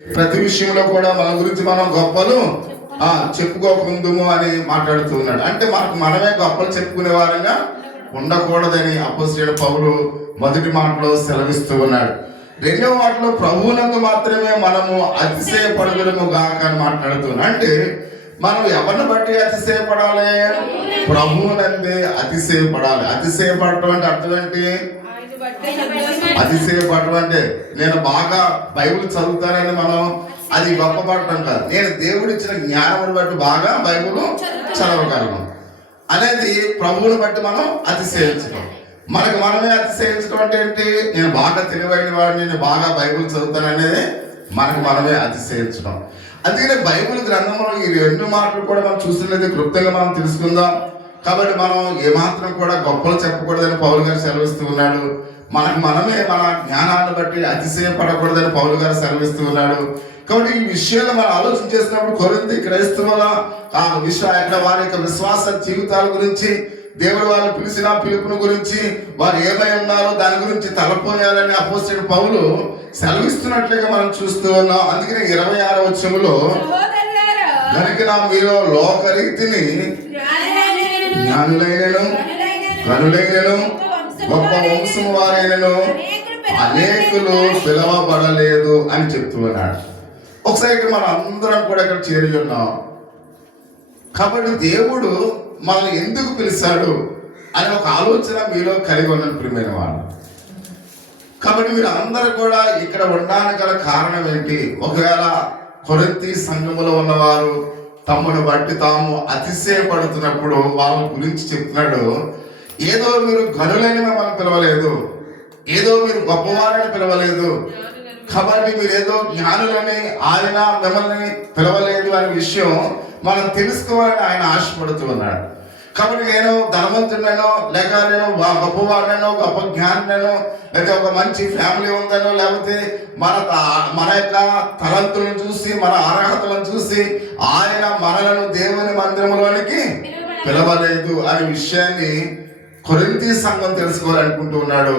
ప్రతి విషయంలో కూడా మన గురించి మనం గొప్పలు చెప్పుకోకుందుము అని మాట్లాడుతూ ఉన్నాడు. అంటే మనమే గొప్పలు చెప్పుకునే వారంగా ఉండకూడదని అపోస్తలుడైన పౌలు మొదటి మాటలో సెలవిస్తూ ఉన్నాడు. రెండవ మాటలో ప్రభువునందు మాత్రమే మనము అతిశయపడదుము గాక అని మాట్లాడుతున్నాడు. అంటే మనం ఎవరిని బట్టి అతిశయపడాలి? ప్రభువునందే అతిశయపడాలి. అతిశయపడటం అంటే అర్థం ఏంటి? అతిశయపడటం అంటే నేను బాగా బైబిల్ చదువుతానని మనం అది గొప్పపడటం కాదు. నేను దేవుడిచ్చిన జ్ఞానం బట్టి బాగా బైబిల్ చదవగలను అనేది ప్రభువుని బట్టి మనం అతిశయించడం. మనకు మనమే అతిశయించడం అంటే ఏంటి? నేను బాగా తెలివైన వాడిని, నేను బాగా బైబిల్ చదువుతాను అనేది మనకు మనమే అతిశయించడం. అందుకనే బైబిల్ గ్రంథంలో ఈ రెండు మాటలు కూడా మనం చూసినట్లయితే క్లుప్తంగా మనం తెలుసుకుందాం. కాబట్టి మనం ఏమాత్రం కూడా గొప్పలు చెప్పకూడదని పౌలు గారు సెలవిస్తూ ఉన్నాడు. మనకు మనమే మన జ్ఞానాన్ని బట్టి అతిశయపడకూడదని పౌలు గారు సెలవిస్తూ ఉన్నాడు. కాబట్టి ఈ విషయాలు మనం ఆలోచన చేసినప్పుడు కొరింథీ క్రైస్తవుల వారి యొక్క విశ్వాస జీవితాల గురించి, దేవుడు వారు పిలిచిన పిలుపుని గురించి, వారు ఏమై ఉన్నారో దాని గురించి తలపోయాలని అపోస్తలుడైన పౌలు సెలవిస్తున్నట్లుగా మనం చూస్తూ ఉన్నాం. అందుకని 26వ వచనములో కనుక మీరు లోకరీతిని జ్ఞానులైనను గనులైనను గొప్ప వంశము వారైనను అనేకులు పిలవబడలేదు అని చెప్తూ ఉన్నాడు. ఒకసారి ఇక్కడ మనం అందరం కూడా ఇక్కడ చేరి ఉన్నాం. కాబట్టి దేవుడు మనల్ని ఎందుకు పిలిచాడు అని ఒక ఆలోచన మీలో కలిగి ఉన్నాను ప్రియమైన వాళ్ళు. కాబట్టి మీరు అందరూ కూడా ఇక్కడ ఉండడానికి గల కారణం ఏంటి? ఒకవేళ కొరింథీ సంఘములో ఉన్నవారు తమ్మును బట్టి తాము అతిశయపడుతున్నప్పుడు వాళ్ళ గురించి చెప్తున్నాడు. ఏదో మీరు గనులని మిమ్మల్ని పిలవలేదు, ఏదో మీరు గొప్పవారని పిలవలేదు, కాబట్టి మీరు ఏదో జ్ఞానులని ఆయన మిమ్మల్ని పిలవలేదు అనే విషయం మనం తెలుసుకోవాలని ఆయన ఆశపడుతూ ఉన్నాడు. కాబట్టి నేను ధనవంతుడనో, లేక నేను గొప్పవాడినో, గొప్ప జ్ఞానినో, లేకపోతే ఒక మంచి ఫ్యామిలీ ఉందనో, లేకపోతే మన యొక్క తలంతులను చూసి, మన అర్హతలను చూసి ఆయన మనలను దేవుని మందిరంలోనికి పిలవలేదు అనే విషయాన్ని కొరింథీ సంఘం తెలుసుకోవాలనుకుంటూ ఉన్నాడు.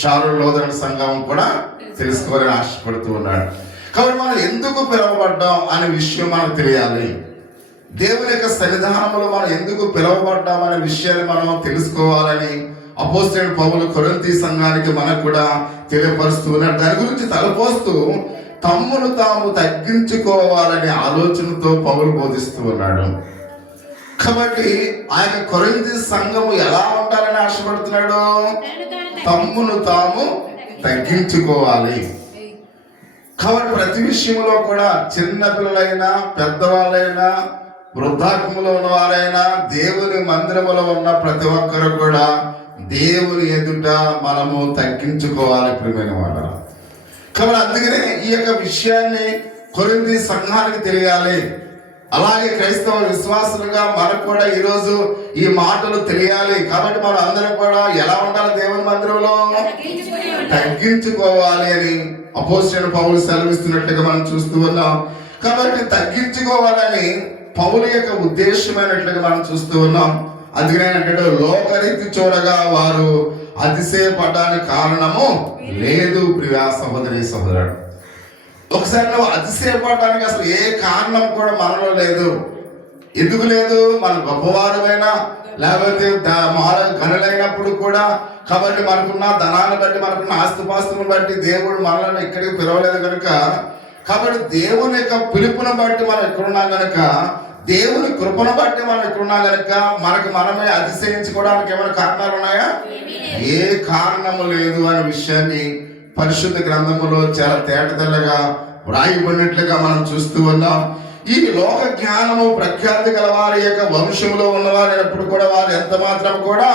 షారోన్ లోదన సంఘం కూడా తెలుసుకోవాలని ఆశపడుతూ ఉన్నాడు. కాబట్టి మనం ఎందుకు పిలువబడ్డాం అనే విషయం మనకు తెలియాలి. దేవుని యొక్క సన్నిధానంలో మనం ఎందుకు పిలువబడ్డాం అనే విషయాన్ని మనం తెలుసుకోవాలని అపోస్తలుడైన పౌలు కొరింథీ సంఘానికి మనకు కూడా తెలియపరుస్తూ ఉన్నాడు. దాని గురించి తలపోస్తూ తమ్మును తాము తగ్గించుకోవాలనే ఆలోచనతో పౌలు బోధిస్తూ ఉన్నాడు. కాబట్టి ఆయన కొరింథీ సంఘము ఎలా ఉండాలని ఆశపడుతున్నాడు? తమ్మును తాము తగ్గించుకోవాలి. కాబట్టి ప్రతి విషయంలో కూడా చిన్న పిల్లలైనా, పెద్దవాళ్ళైనా, వృద్ధాత్మలో ఉన్నవారైనా, దేవుని మందిరములో ఉన్న ప్రతి ఒక్కరు కూడా దేవుని ఎదుట మనము తగ్గించుకోవాలి ప్రియమైన వాళ్ళ. కాబట్టి అందుకనే ఈ యొక్క విషయాన్ని కొరింథీ సంఘానికి తెలియాలి. అలాగే క్రైస్తవ విశ్వాసులుగా మనకు కూడా ఈరోజు ఈ మాటలు తెలియాలి. కాబట్టి మనం అందరం కూడా ఎలా ఉండాలి? దేవుని మందిరంలో తగ్గించుకోవాలి అని అపోస్తలుడైన పౌలు సెలవిస్తున్నట్టుగా మనం చూస్తూ ఉన్నాం. కాబట్టి తగ్గించుకోవాలని పౌలు యొక్క ఉద్దేశమైనట్లుగా మనం చూస్తూ ఉన్నాం. అందుకనే అంటే లోకరీతి చూడగా వారు అతిశయపడడానికి కారణము లేదు. ప్రియా సహోదరి సహోదరుడు, ఒకసారి నువ్వు అతిశయపడడానికి అసలు ఏ కారణం కూడా మనలో లేదు. ఎందుకు లేదు? మన గొప్పవారమైనా లేకపోతే గనులైనప్పుడు కూడా, కాబట్టి మనకున్న ధనాన్ని బట్టి, మనకున్న ఆస్తిపాస్తులను బట్టి దేవుడు మనల్ని ఇక్కడికి పిలవలేదు కనుక, కాబట్టి దేవుని యొక్క పిలుపును బట్టి మనం ఎక్కడున్నాం కనుక, దేవుని కృపను బట్టి మనం ఎక్కడున్నాం కనుక మనకు మనమే అతిశయించుకోవడానికి ఏమైనా కారణాలు ఉన్నాయా? ఏ కారణము లేదు అనే విషయాన్ని పరిశుద్ధ గ్రంథములో చాలా తేటతెల్లగా వ్రాయబడినట్లుగా మనం చూస్తూ ఉన్నాం. ఈ లోక జ్ఞానము ప్రఖ్యాతి గల వారి యొక్క వంశంలో ఉన్నవారైనప్పుడు కూడా వారు ఎంత మాత్రం కూడా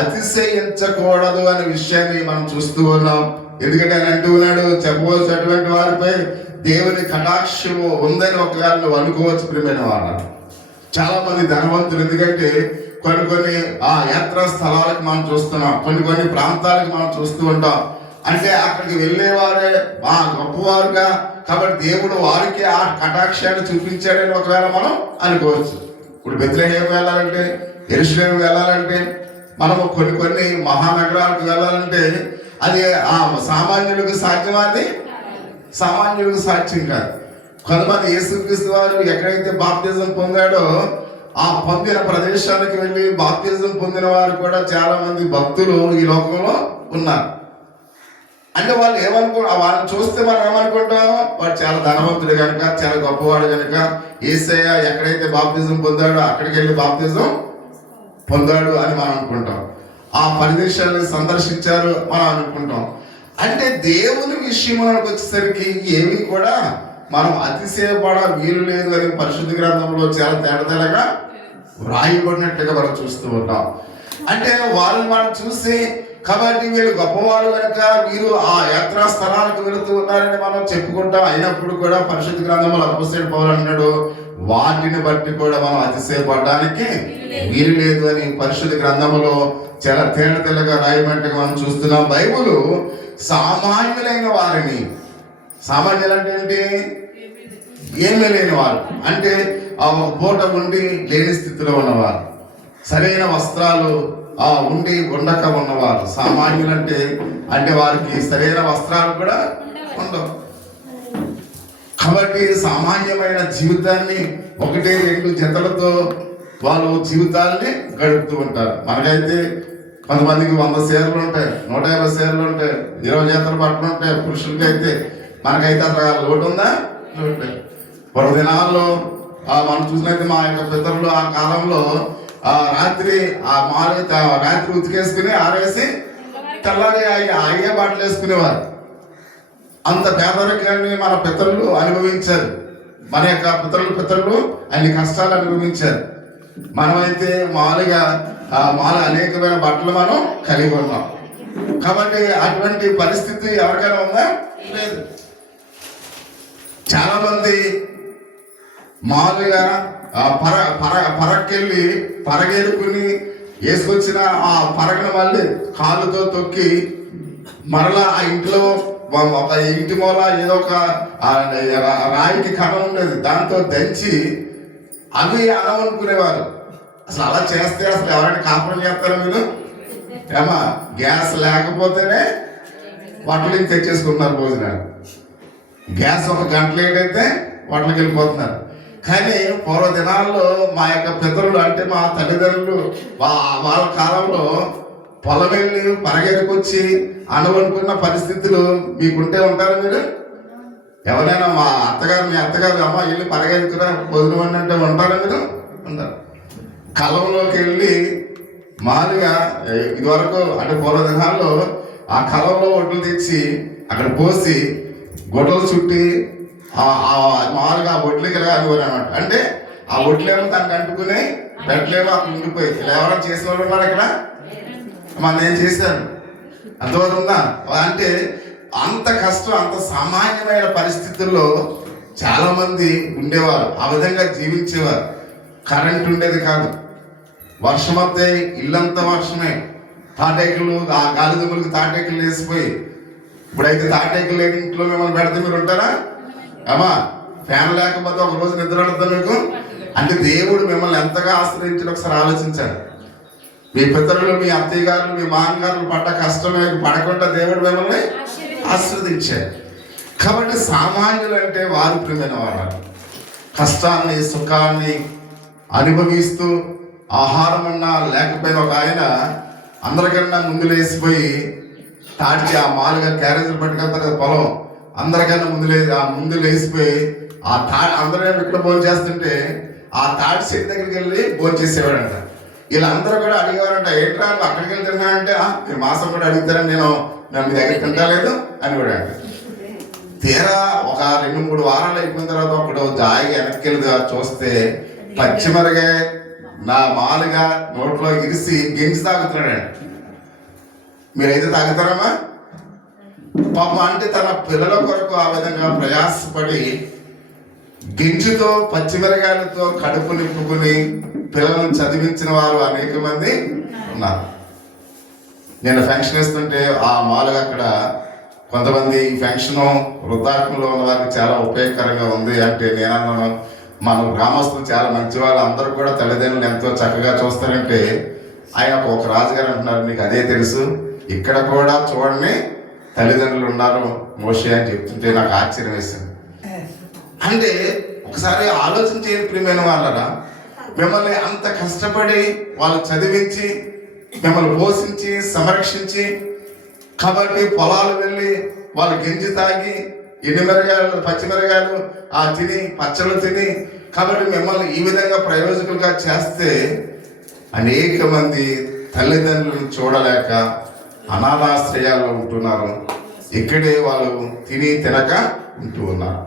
అతిశయించకూడదు అనే విషయాన్ని మనం చూస్తూ ఉన్నాం. ఎందుకంటే ఆయన అంటూ ఉన్నాడు, చెప్పవలసినటువంటి వారిపై దేవుని కటాక్షము ఉందని ఒకవేళ నువ్వు అనుకోవచ్చు ప్రియమైన వాళ్ళ. చాలా మంది ధనవంతులు, ఎందుకంటే కొన్ని యాత్రా స్థలాలకు మనం చూస్తున్నాం, కొన్ని ప్రాంతాలకు మనం చూస్తూ ఉంటాం. అంటే అక్కడికి వెళ్ళేవారే గొప్పవారుగా, కాబట్టి దేవుడు వారికి ఆ కటాక్షాన్ని చూపించాడని ఒకవేళ మనం అనుకోవచ్చు. ఇప్పుడు బెత్లెహేము వెళ్ళాలంటే, యెరూషలేము వెళ్ళాలంటే, మనము కొన్ని మహానగరాలకు వెళ్ళాలంటే అది ఆ సామాన్యులకు సాధ్యమాది సామాన్యుడికి సాక్ష్యం కాదు. కొంతమంది యేసుక్రీస్తు వారు ఎక్కడైతే బాప్తిజం పొందాడో ఆ పొందిన ప్రదేశానికి వెళ్ళి బాప్తిజం పొందిన వారు కూడా చాలా మంది భక్తులు ఈ లోకంలో ఉన్నారు. అంటే వాళ్ళు వాళ్ళని చూస్తే మనం ఏమనుకుంటాం, వాడు చాలా ధనవంతుడు కనుక, చాలా గొప్పవాడు కనుక యేసయ్య ఎక్కడైతే బాప్తిజం పొందాడో అక్కడికి వెళ్ళి బాప్తిజం పొందాడు అని మనం అనుకుంటాం. ఆ ప్రదేశాన్ని సందర్శించారు మనం అనుకుంటాం. అంటే దేవుని విషయంలోకి వచ్చేసరికి ఏవి కూడా మనం అతిశయపడ వీలు లేదు అని పరిశుద్ధ గ్రంథంలో చాలా తేడతెల్లగా వ్రాయబడినట్టుగా మనం చూస్తూ ఉంటాం. అంటే వాళ్ళని మనం చూసి కాబట్టి వీళ్ళు గొప్పవాళ్ళు కనుక వీరు ఆ యాత్రా స్థలాలకు వెళుతూ ఉన్నారని మనం చెప్పుకుంటాం. అయినప్పుడు కూడా పరిశుద్ధ గ్రంథంలో అపోస్తలుడు పౌలు అన్నాడు, వాటిని బట్టి కూడా మనం అతిశయపడడానికి వీలు లేదు అని పరిశుద్ధ గ్రంథంలో చాలా తేడతెల్లగా రాయబడినట్టుగా మనం చూస్తున్నాం. బైబిలు సామాన్యులైన వారిని, సామాన్యులు అంటే ఏంటి, ఏమీ లేని వారు అంటే ఆ పూట ఉండి లేని స్థితిలో ఉన్నవారు, సరైన వస్త్రాలు ఉండి ఉండక ఉన్నవారు సామాన్యులు అంటే వారికి సరైన వస్త్రాలు కూడా ఉండవు. కాబట్టి సామాన్యమైన జీవితాన్ని 1-2 జతలతో వాళ్ళు జీవితాన్ని గడుపుతూ ఉంటారు. మనకైతే కొంతమందికి 100 చీరలు ఉంటాయి, 150 చీరలు ఉంటాయి, 20 జతల బట్టలు ఉంటాయి. పురుషులకి అయితే మనకైతే అసలు లోటు ఉందా? లోటు. పూర్వదినాల్లో మనం చూసినట్టు మా యొక్క పితరులు ఆ కాలంలో రాత్రి రాత్రి ఉతికేసుకుని ఆరేసి తెల్లారి అయ్యే బట్టలు వేసుకునేవారు. అంత పేదరికాన్ని మన పితరులు అనుభవించారు. మన యొక్క పితరులు అన్ని కష్టాలు అనుభవించారు. మనమైతే మామూలుగా అనేకమైన బట్టలు మనం కలిగి ఉన్నాం. కాబట్టి అటువంటి పరిస్థితి ఎవరికైనా ఉందా? లేదు. చాలా మంది మామూలుగా పరక్కెళ్ళి పరగేరుకుని వేసుకొచ్చిన ఆ పరగను మళ్ళీ కాళ్ళతో తొక్కి మరలా ఆ ఇంట్లో ఒక ఇంటి మూల ఏదో ఒక రాయికి కణం ఉండేది, దాంతో దంచి అవి అనవనుకునేవారు. అసలు అలా చేస్తే అసలు ఎవరైనా కాపురం చేస్తారా మీరు? ఏమా గ్యాస్ లేకపోతేనే వంటలకి తెచ్చేసుకుంటున్నారు భోజనాలు. గ్యాస్ ఒక గంట లేట్ అయితే వంటలకు వెళ్ళిపోతున్నారు. కానీ పూర్వ దినాల్లో మా యొక్క పితరులు అంటే మా తల్లిదండ్రులు వాళ్ళ కాలంలో పొలం వెళ్ళి పరగెరుకొచ్చి అనవనుకున్న పరిస్థితులు మీకుంటే ఉంటారు మీరు? ఎవరైనా మీ అత్తగారు అమ్మ వెళ్ళి పరగెరుకురా భోజనం అంటే ఉంటారా మీరు? ఉంటారు. కలంలోకి వెళ్ళి మామూలుగా ఇదివరకు అంటే పూర్వ దినాల్లో ఆ కలంలో ఒడ్లు తెచ్చి అక్కడ పోసి గొడవలు చుట్టి మామూలుగా ఆ ఒడ్లకి అనేవారు అనమాట. అంటే ఆ ఒడ్లేమో తనకు అంటుకుని బెడ్లేమో అక్కడ ఉండిపోయి ఇలా ఎవరైనా చేసిన వాళ్ళు ఉన్నారు ఇక్కడ? నేను చేశాను. అర్థమవుతుందా? అంటే అంత కష్టం, అంత సామాన్యమైన పరిస్థితుల్లో చాలా మంది ఉండేవారు. ఆ విధంగా జీవించేవారు. కరెంట్ ఉండేది కాదు, వర్షం వస్తే ఇల్లంతా వర్షమే, తాటేకులు ఆ గాలిదుములకు తాటేకులు వేసిపోయి. ఇప్పుడైతే తాటేకులు లేని ఇంట్లో మిమ్మల్ని పెడితే మీరు ఉంటారా? అమ్మా ఫ్యాన్ లేకపోతే ఒక రోజు నిద్ర పడుతుంది మీకు? అంటే దేవుడు మిమ్మల్ని ఎంతగా ఆశ్రయించాడు ఒకసారి ఆలోచించాడు. మీ పితరులు, మీ అత్తయ్య గారు, మీ మామగారులు పడ్డ కష్టమే పడకుండా దేవుడు మిమ్మల్ని ఆశ్రదించాడు. కాబట్టి సామాన్యులు అంటే వారు ప్రియమైన వారు, కష్టాన్ని సుఖాన్ని అనుభవిస్తూ ఆహారం అన్నా లేకపోయినా ఒక ఆయన అందరికన్నా ముందు లేసిపోయి తాటికి ఆ మాలుగా క్యారేజీలు పట్టుకెళ్తారు కదా పొలం, అందరికన్నా ముందు లేసిపోయి అందరూ ఇక్కడ భోజనం చేస్తుంటే ఆ తాటి చెట్టు దగ్గరికి వెళ్ళి భోజనం చేసేవాడంట. వీళ్ళందరూ కూడా అడిగేవారంట, ఏంట్రా అక్కడికి వెళ్ళి తిన్నానంటే మీరు మాసం కూడా అడుగుతారని నేను మీ దగ్గర తింటలేదు అని కూడా అంట. తీరా ఒక 2-3 వారాలు అయిపోయిన తర్వాత ఒకడు జాయిగా వెనక్కి వెళ్ళి చూస్తే పచ్చిమిరగా నా మాలుగా నోట్లో ఇరిసి గెంజి తాగుతున్నాడండి. మీరైతే తాగుతారమ్మా? పాపం అంటే తన పిల్లల కొరకు ఆ విధంగా ప్రయాసపడి గింజుతో పచ్చిమిరగాయలతో కడుపు నింపుకుని పిల్లలను చదివించిన వారు అనేక మంది ఉన్నారు. నేను ఫంక్షన్ ఇస్తుంటే ఆ మాలుగా అక్కడ కొంతమంది ఈ ఫంక్షన్ వృద్ధాప్యంలో ఉన్న వారికి చాలా ఉపయోగకరంగా ఉంది అంటే నేనన్నాను, మన గ్రామస్తులు చాలా మంచి వాళ్ళు, అందరూ కూడా తల్లిదండ్రులు ఎంతో చక్కగా చూస్తారంటే ఆయన ఒక రాజుగారు అంటున్నారు, మీకు అదే తెలుసు, ఇక్కడ కూడా చూడండి తల్లిదండ్రులు ఉన్నారు మోషే అని చెప్తుంటే నాకు ఆశ్చర్యం వేసింది. అంటే ఒకసారి ఆలోచన చేయని ప్రియమైన వాళ్ళరా, మిమ్మల్ని అంత కష్టపడి వాళ్ళు చదివించి మిమ్మల్ని పోషించి సంరక్షించి, కాబట్టి పొలాలు వెళ్ళి వాళ్ళు గంజి తాగి ఎండుమిరగాయలు పచ్చిమిరగాయలు తిని పచ్చళ్ళు తిని, కాబట్టి మిమ్మల్ని ఈ విధంగా ప్రయోజకులుగా చేస్తే అనేక మంది తల్లిదండ్రులను చూడలేక అనాథాశ్రయాల్లో ఉంటున్నారు. ఇక్కడే వాళ్ళు తిని తినక ఉంటూ ఉన్నారు.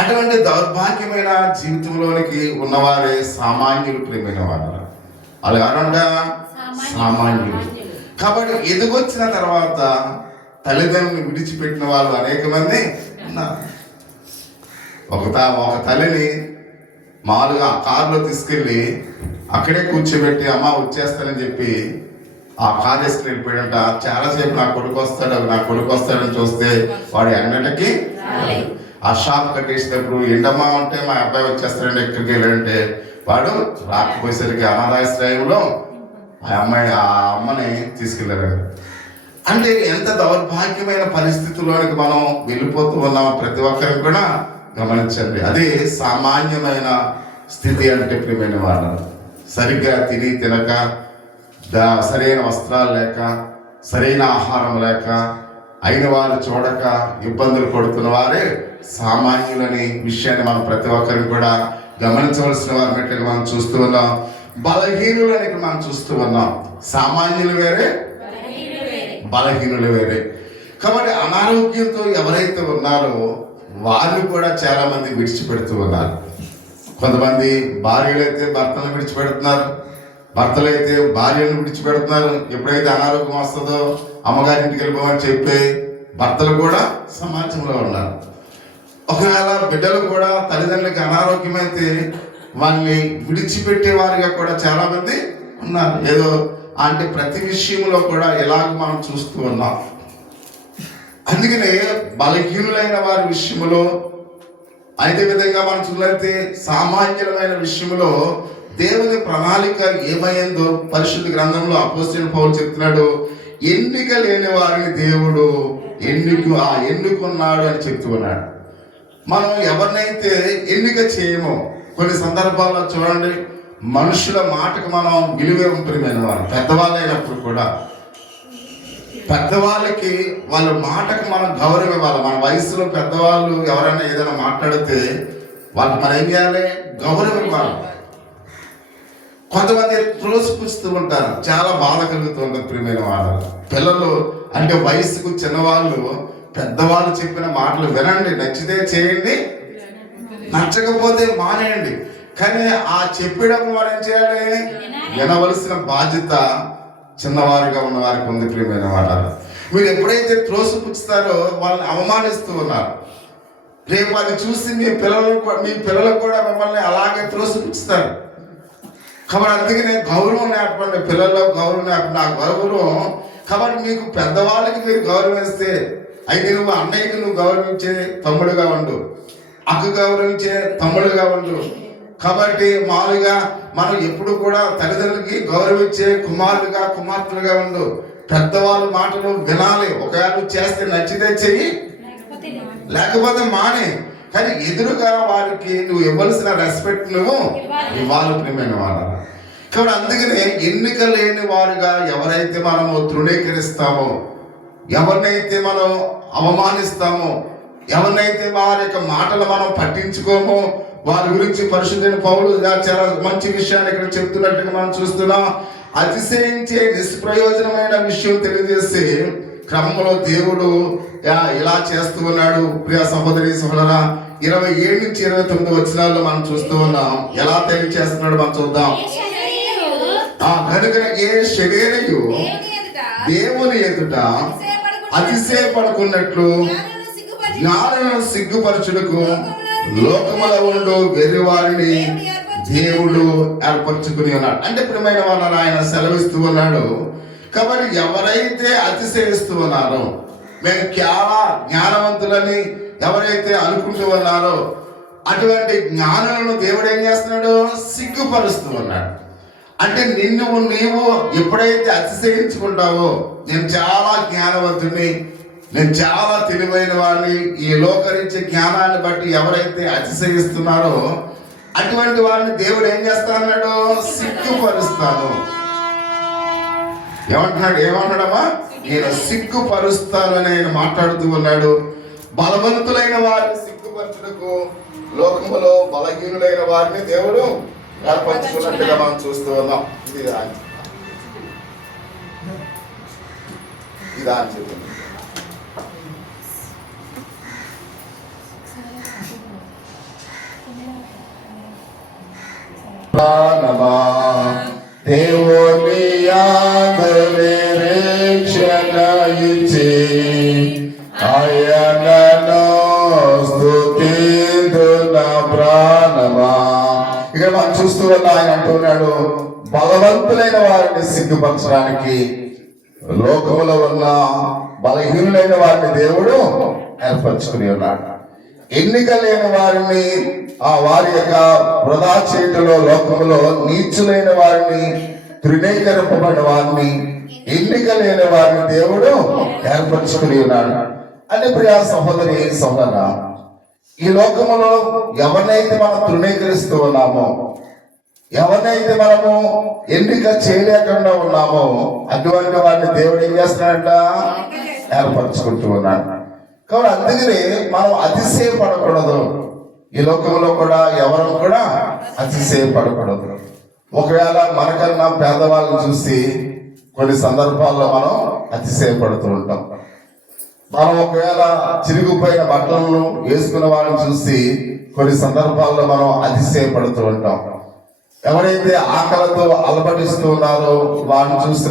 అటువంటి దౌర్భాగ్యమైన జీవితంలోనికి ఉన్నవారే సామాన్యులు ప్రియమైన వారు. వాళ్ళు ఎవరంటే సామాన్యులు. కాబట్టి ఎదుగొచ్చిన తర్వాత తల్లిదండ్రులను విడిచిపెట్టిన వాళ్ళు అనేక మంది ఉన్నారు. ఒక తల్లిని మామూలుగా కారులో తీసుకెళ్ళి అక్కడే కూర్చోబెట్టి అమ్మ వచ్చేస్తానని చెప్పి ఆ కారు వేసుకుని వెళ్ళిపోయాడంట. చాలాసేపు నా కొడుకు వస్తాడని చూస్తే వాడు ఎన్నటికి ఆ షాప్ కట్టేసినప్పుడు ఎండమ్మా అంటే మా అబ్బాయి వచ్చేస్తాడంటే ఎక్కడికి వెళ్ళాడంటే వాడు రాకపోయేసరికి అనాథాశ్రయంలో ఆ అమ్మని తీసుకెళ్ళాడు. అంటే ఎంత దౌర్భాగ్యమైన పరిస్థితుల్లోనికి మనం వెళ్ళిపోతూ ఉన్నాం. ప్రతి ఒక్కరికి కూడా గమనించండి. అదే సామాన్యమైన స్థితి అంటే ప్రియమైన వాళ్ళు. సరిగ్గా తిని తినక, సరైన వస్త్రాలు లేక, సరైన ఆహారం లేక, అయిన వారు చూడక ఇబ్బందులు పడుతున్న వారే సామాన్యులని విషయాన్ని మనం ప్రతి ఒక్కరికి కూడా గమనించవలసిన వారినట్టుగా మనం చూస్తూ ఉన్నాం. బలహీనులని మనం చూస్తూ ఉన్నాం. సామాన్యులు వేరే, బలహీనులు వేరే. కాబట్టి అనారోగ్యంతో ఎవరైతే ఉన్నారో వారిని కూడా చాలా మంది విడిచిపెడుతూ ఉన్నారు. కొంతమంది భార్యలైతే భర్తను విడిచిపెడుతున్నారు, భర్తలైతే భార్యను విడిచిపెడుతున్నారు. ఎప్పుడైతే అనారోగ్యం వస్తుందో అమ్మగారింటికి వెళ్ళిపోమని చెప్పి భర్తలు కూడా సమాజంలో ఉన్నారు. ఒకవేళ బిడ్డలు కూడా తల్లిదండ్రులకి అనారోగ్యమైతే వాళ్ళని విడిచిపెట్టే వారిగా కూడా చాలా మంది ఉన్నారు. ఏదో అంటే ప్రతి విషయంలో కూడా ఎలాగ మనం చూస్తూ ఉన్నాం. అందుకనే బలహీనులైన వారి విషయంలో, అదే విధంగా మనం చూడైతే సామాన్యమైన విషయంలో దేవుని ప్రణాళిక ఏమైందో పరిశుద్ధ గ్రంథంలో అపోస్తలుడైన పౌలు చెప్తున్నాడు. ఎన్నిక లేని వారిని దేవుడు ఎన్నుకున్నాడు అని చెప్తూ ఉన్నాడు. మనం ఎవరినైతే ఎన్నిక చేయమో, కొన్ని సందర్భాల్లో చూడండి, మనుషుల మాటకు మనం విలువే ప్రియమైన వారు. పెద్దవాళ్ళు అయినప్పుడు కూడా పెద్దవాళ్ళకి వాళ్ళ మాటకు మనం గౌరవం ఇవ్వాలి. మన వయసులో పెద్దవాళ్ళు ఎవరైనా ఏదైనా మాట్లాడితే వాళ్ళకి మనం ఏం చేయాలి? గౌరవం ఇవ్వాలి. కొంతమంది త్రోసిపుస్తూ ఉంటారు, చాలా బాధ కలుగుతూ ఉంటుంది ప్రియమైన వాళ్ళు. పిల్లలు అంటే వయసుకు చిన్నవాళ్ళు పెద్దవాళ్ళు చెప్పిన మాటలు వినండి, నచ్చితే చేయండి, నచ్చకపోతే మానేయండి. కానీ ఆ చెప్పేటప్పుడు మనం ఏం చేయాలి? వినవలసిన బాధ్యత చిన్నవారుగా ఉన్న వారికి ఉంది ప్రియమైన వాళ్ళ. మీరు ఎప్పుడైతే త్రోసిపుచ్చుతారో వాళ్ళని అవమానిస్తూ ఉన్నారు. రేపు అది చూసి మీ పిల్లలకు కూడా మిమ్మల్ని అలాగే త్రోసిపుచ్చుతారు. కాబట్టి అందుకనే గౌరవం నేర్పండి పిల్లల్లో, గౌరవం నేర్పండి. ఆ గౌరవం కాబట్టి మీకు పెద్దవాళ్ళకి మీరు గౌరవం ఇస్తే, అయితే నువ్వు అన్నయ్యకి నువ్వు గౌరవించే తమ్ముడుగా ఉండు, అక్క గౌరవించే తమ్ముడుగా ఉండు. కాబట్టి మామూలుగా మనం ఎప్పుడు కూడా తల్లిదండ్రులకి గౌరవించే కుమారులుగా కుమార్తెలుగా ఉండు. పెద్దవాళ్ళ మాటలు వినాలి. ఒకవేళ నువ్వు చేస్తే నచ్చితే చెయ్యి, లేకపోతే మానే. కానీ ఎదురుగా వారికి నువ్వు ఇవ్వాల్సిన రెస్పెక్ట్ నువ్వు ఇవ్వాలి ప్రియమైన వాళ్ళ. కాబట్టి అందుకనే ఎన్నిక లేని వారుగా ఎవరైతే మనము తృణీకరిస్తామో, ఎవరినైతే మనం అవమానిస్తామో, ఎవరినైతే వారి యొక్క మాటలు మనం పట్టించుకోమో, వారి గురించి పరిశుద్ధైన పౌలు చాలా మంచి విషయాన్ని ఇక్కడ చెప్తున్నట్టుగా మనం చూస్తున్నాం. అతిశయించే నిష్ప్రయోజనమైన విషయం తెలియజేసి క్రమంలో దేవుడు ఇలా చేస్తూ ఉన్నాడు. ప్రియ సహోదరి సహోదరా, 27 నుంచి 29 వచనాల్లో మనం చూస్తూ ఉన్నాం. ఎలా తెలియజేస్తున్నాడు మనం చూద్దాం. కనుక ఏ శరీరయు దేవుని ఎదుట అతిశయపడుకున్నట్లు జ్ఞానులను సిగ్గుపరచుటకు లోకములో ఉండు వెర్రివారిని దేవుడు ఏర్పరచుకుని ఉన్నాడు. అంటే ప్రియమైన వాళ్ళని ఆయన సెలవిస్తూ ఉన్నాడు. కాబట్టి ఎవరైతే అతిశయిస్తూ ఉన్నారో, మేము చాలా జ్ఞానవంతులని ఎవరైతే అనుకుంటూ ఉన్నారో, అటువంటి జ్ఞానులను దేవుడు ఏం చేస్తున్నాడు? సిగ్గుపరుస్తూ ఉన్నాడు. అంటే నీవు ఎప్పుడైతే అతిశయించుకుంటావో, నేను చాలా జ్ఞానవంతుని, నేను చాలా తెలివైన వాడిని, ఈ లోకరించి జ్ఞానాన్ని బట్టి ఎవరైతే అతిశయిస్తున్నారో అటువంటి వారిని దేవుడు ఏం చేస్తాడు? సిగ్గుపరుస్తాను. ఏమంటున్నాడమ్మా? నేను సిగ్గుపరుస్తాను అని ఆయన మాట్లాడుతూ ఉన్నాడు. బలవంతులైన వారిని సిగ్గుపరచుటకు లోకములో బలహీనులైన వారిని దేవుడు ఏర్పరచుకున్నట్టుగా మనం చూస్తూ ఉన్నాం. ఇది అని చెప్పింది. దేవుని నిరీక్షణ ఇచ్చి ఆయనను స్తుతింతున్న ప్రాణమా. ఇక్కడ మనం చూస్తూ ఉన్న ఆయన అంటున్నాడు, బలవంతులైన వారిని సిగ్గుపరచడానికి లోకములో ఉన్న బలహీనులైన వారిని దేవుడు ఏర్పరచుకుని ఉన్నాడు. ఎన్నిక లేని వారిని ఆ వారి యొక్క వృధా చేయటంలో లోకములో నీచులైన వారిని, తృణీకరింపబడిన వారిని, ఎన్నిక లేని వారిని దేవుడు ఏర్పరచుకుని ఉన్నాడు. అంటే ప్రియా సహోదరి సహోదర, ఈ లోకములో ఎవరినైతే మనం తృణీకరిస్తూ ఉన్నామో, ఎవరినైతే మనము ఎన్నిక చేయలేకుండా ఉన్నామో అటువంటి వారిని దేవుడు ఏం చేస్తున్నాడంట? ఏర్పరచుకుంటూ ఉన్నాడు. కాబట్టి అందుకని మనం అతిశయపడకూడదు. ఈ లోకంలో కూడా ఎవరు కూడా అతిశయపడకూడదు. ఒకవేళ మనకన్నా పేదవాళ్ళని చూసి కొన్ని సందర్భాల్లో మనం అతిశయపడుతూ ఉంటాం. మనం ఒకవేళ చిరిగిపోయిన బట్టలను వేసుకున్న వాళ్ళని చూసి కొన్ని సందర్భాల్లో మనం అతిశయపడుతూ ఉంటాం. ఎవరైతే ఆకలితో అలమటిస్తూ ఉన్నారో వారిని చూసి